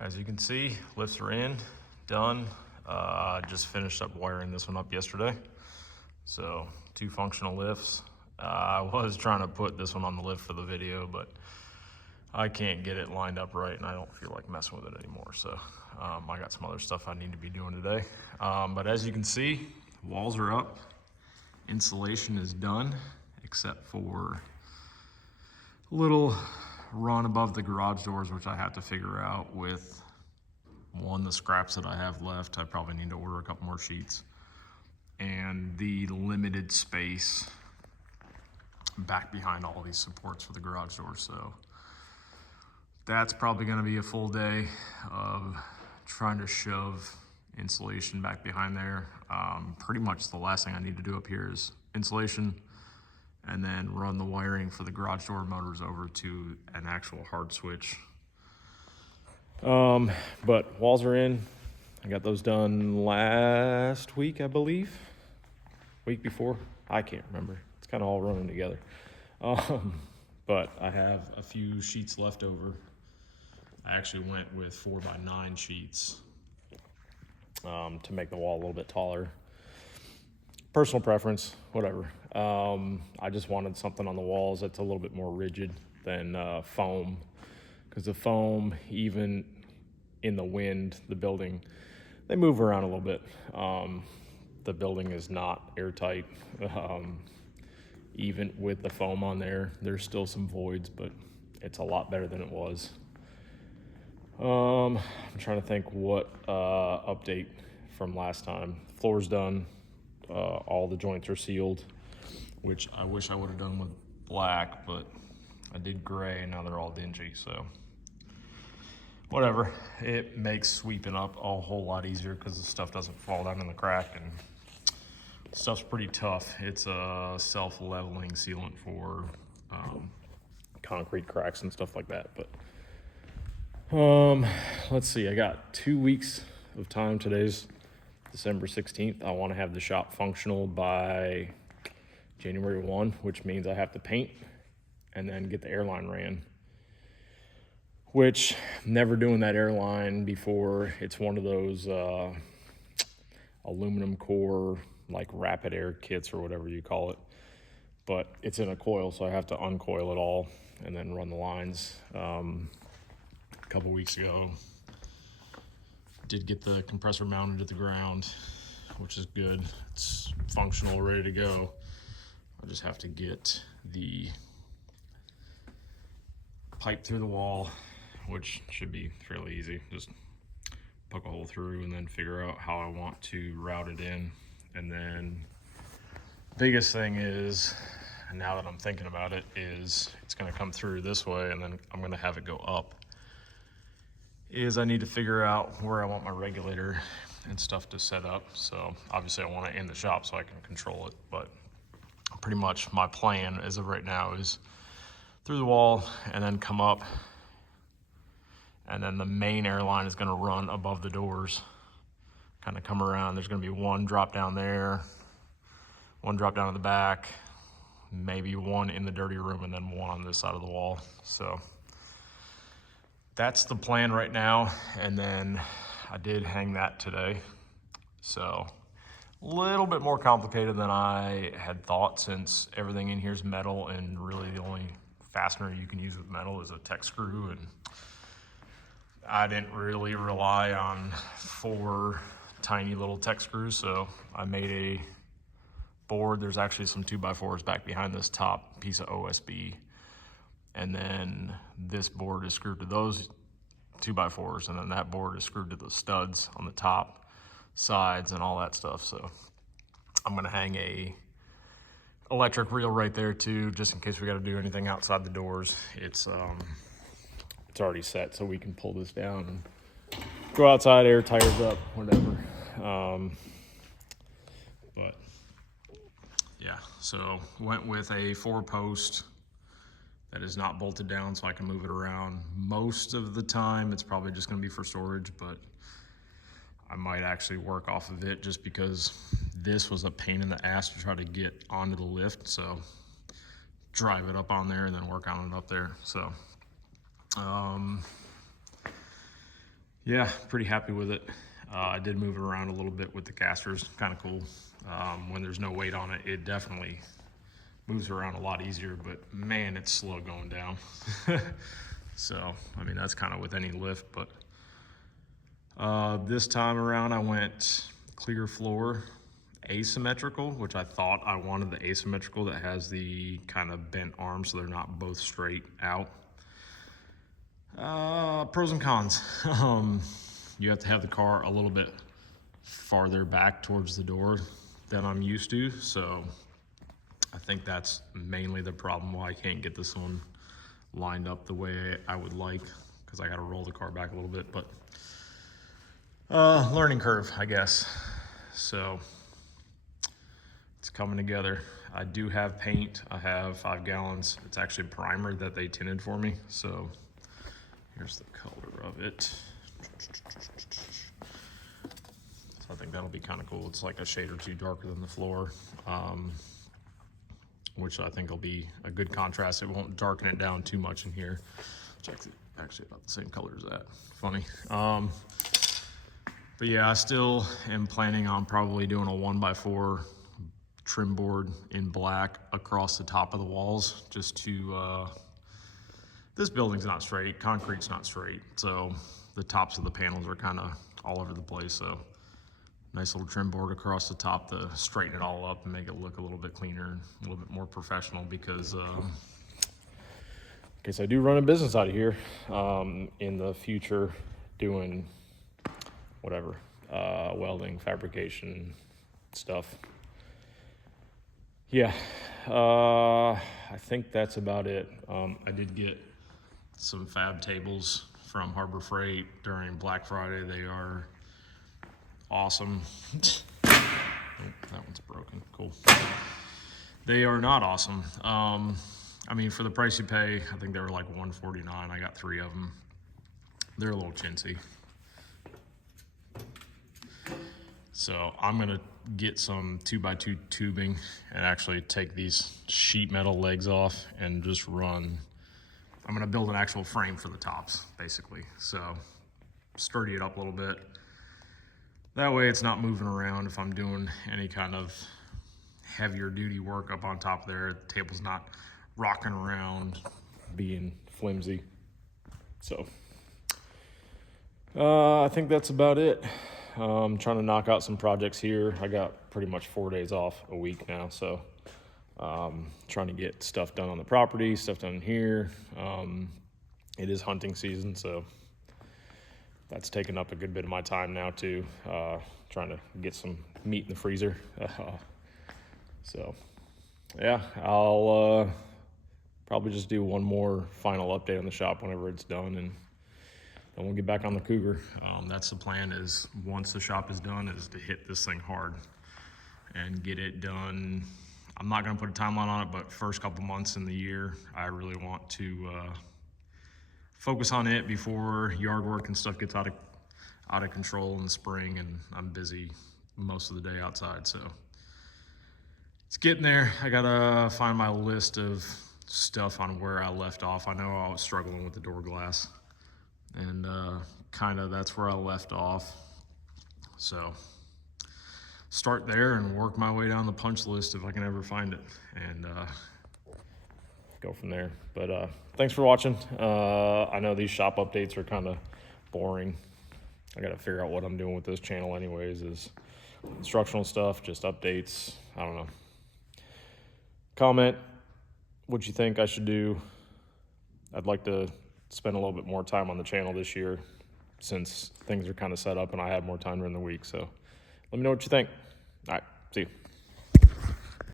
As you can see, lifts are in, done. Just finished up wiring this one up yesterday. So 2 functional lifts. I was trying to put this one on the lift for the video, but I can't get it lined up right and I don't feel like messing with it anymore. So I got some other stuff I need to be doing today. But as you can see, walls are up. Insulation is done, except for a little run above the garage doors, which I have to figure out with the scraps that I have left. I probably need to order a couple more sheets, and the limited space back behind all these supports for the garage doors. So that's probably going to be a full day of trying to shove insulation back behind there. Pretty much the last thing I need to do up here is insulation, and then run the wiring for the garage door motors over to an actual hard switch. But walls are in. I got those done last week, I believe. Week before, I can't remember. It's kind of all running together. But I have a few sheets left over. I actually went with 4x9 sheets to make the wall a little bit taller. Personal preference, whatever. I just wanted something on the walls that's a little bit more rigid than foam, because the foam, even in the wind, the building, they move around a little bit. The building is not airtight. Even with the foam on there, there's still some voids, but it's a lot better than it was. I'm trying to think what update from last time. Floor's done. All the joints are sealed, which I wish I would have done with black, but I did gray and now they're all dingy, so whatever. It makes sweeping up a whole lot easier because the stuff doesn't fall down in the crack, and stuff's pretty tough. It's a self-leveling sealant for concrete cracks and stuff like that. But let's see, I got 2 weeks of time. Today's December 16th. I want to have the shop functional by January 1, which means I have to paint and then get the airline ran, which never doing that airline before. It's one of those aluminum core, like rapid air kits or whatever you call it, but it's in a coil, so I have to uncoil it all and then run the lines. A couple weeks ago, did get the compressor mounted to the ground, which is good. It's functional, ready to go. I just have to get the pipe through the wall, which should be fairly easy. Just poke a hole through and then figure out how I want to route it in. And then biggest thing is, now that I'm thinking about it, is it's gonna come through this way and then I'm gonna have it go up, is I need to figure out where I want my regulator and stuff to set up. So obviously I want it in the shop so I can control it, but pretty much my plan as of right now is through the wall and then come up, and then the main airline is gonna run above the doors, kind of come around. There's gonna be one drop down there, one drop down in the back, maybe one in the dirty room, and then one on this side of the wall. So that's the plan right now. And then I did hang that today. So a little bit more complicated than I had thought, since everything in here is metal, and really the only fastener you can use with metal is a Tech screw. And I didn't really rely on 4 tiny little Tech screws, so I made a board. There's actually some 2x4s back behind this top piece of OSB, and then this board is screwed to those 2x4s, and then that board is screwed to the studs on the top, sides, and all that stuff. So I'm gonna hang a electric reel right there too, just in case we got to do anything outside the doors. It's already set, so we can pull this down and go outside, air tires up, whatever. But yeah, so went with a 4-post that is not bolted down, so I can move it around. Most of the time it's probably just gonna be for storage, but I might actually work off of it, just because this was a pain in the ass to try to get onto the lift. So drive it up on there and then work on it up there. So yeah, pretty happy with it. I did move it around a little bit with the casters, kind of cool. When there's no weight on it, it definitely moves around a lot easier, but man, it's slow going down. So, I mean, that's kind of with any lift, but this time around I went clear floor asymmetrical, which I thought I wanted the asymmetrical that has the kind of bent arms so they're not both straight out. Pros and cons. You have to have the car a little bit farther back towards the door than I'm used to, so I think that's mainly the problem why I can't get this one lined up the way I would like, because I got to roll the car back a little bit, but learning curve, I guess. So it's coming together. I do have paint. I have 5 gallons. It's actually primer that they tinted for me, so here's the color of it. So I think that'll be kind of cool. It's like a shade or two darker than the floor, which I think will be a good contrast. It won't darken it down too much in here. It's actually about the same color as that. Funny. But yeah, I still am planning on probably doing a 1x4 trim board in black across the top of the walls, just to, this building's not straight, concrete's not straight, so the tops of the panels are kind of all over the place, so nice little trim board across the top to straighten it all up and make it look a little bit cleaner and a little bit more professional, because I do run a business out of here in the future, doing whatever, welding, fabrication stuff. Yeah, I think that's about it. I did get some fab tables from Harbor Freight during Black Friday. They are awesome. Oh, that one's broken. Cool. They are not awesome. I mean, for the price you pay, I think they were like $149. I got 3 of them. They're a little chintzy. So I'm gonna get some 2x2 tubing and actually take these sheet metal legs off and just run. I'm gonna build an actual frame for the tops, basically. So sturdy it up a little bit. That way it's not moving around if I'm doing any kind of heavier duty work up on top there. The table's not rocking around, being flimsy. So I think that's about it. I'm trying to knock out some projects here. I got pretty much 4 days off a week now, so trying to get stuff done on the property, stuff done here. It is hunting season, so that's taken up a good bit of my time now too, trying to get some meat in the freezer. So yeah, I'll probably just do one more final update on the shop whenever it's done, and then we'll get back on the Cougar. That's the plan, is once the shop is done, is to hit this thing hard and get it done. I'm not gonna put a timeline on it, but first couple months in the year, I really want to focus on it before yard work and stuff gets out of control in the spring, and I'm busy most of the day outside, so it's getting there. I gotta find my list of stuff on where I left off. I know I was struggling with the door glass, and kind of that's where I left off. So start there and work my way down the punch list if I can ever find it, and go from there. But thanks for watching. I know these shop updates are kind of boring. I gotta figure out what I'm doing with this channel anyways, is instructional stuff, just updates. I don't know. Comment what you think I should do. I'd like to spend a little bit more time on the channel this year, since things are kind of set up and I have more time during the week. So let me know what you think. All right, see you.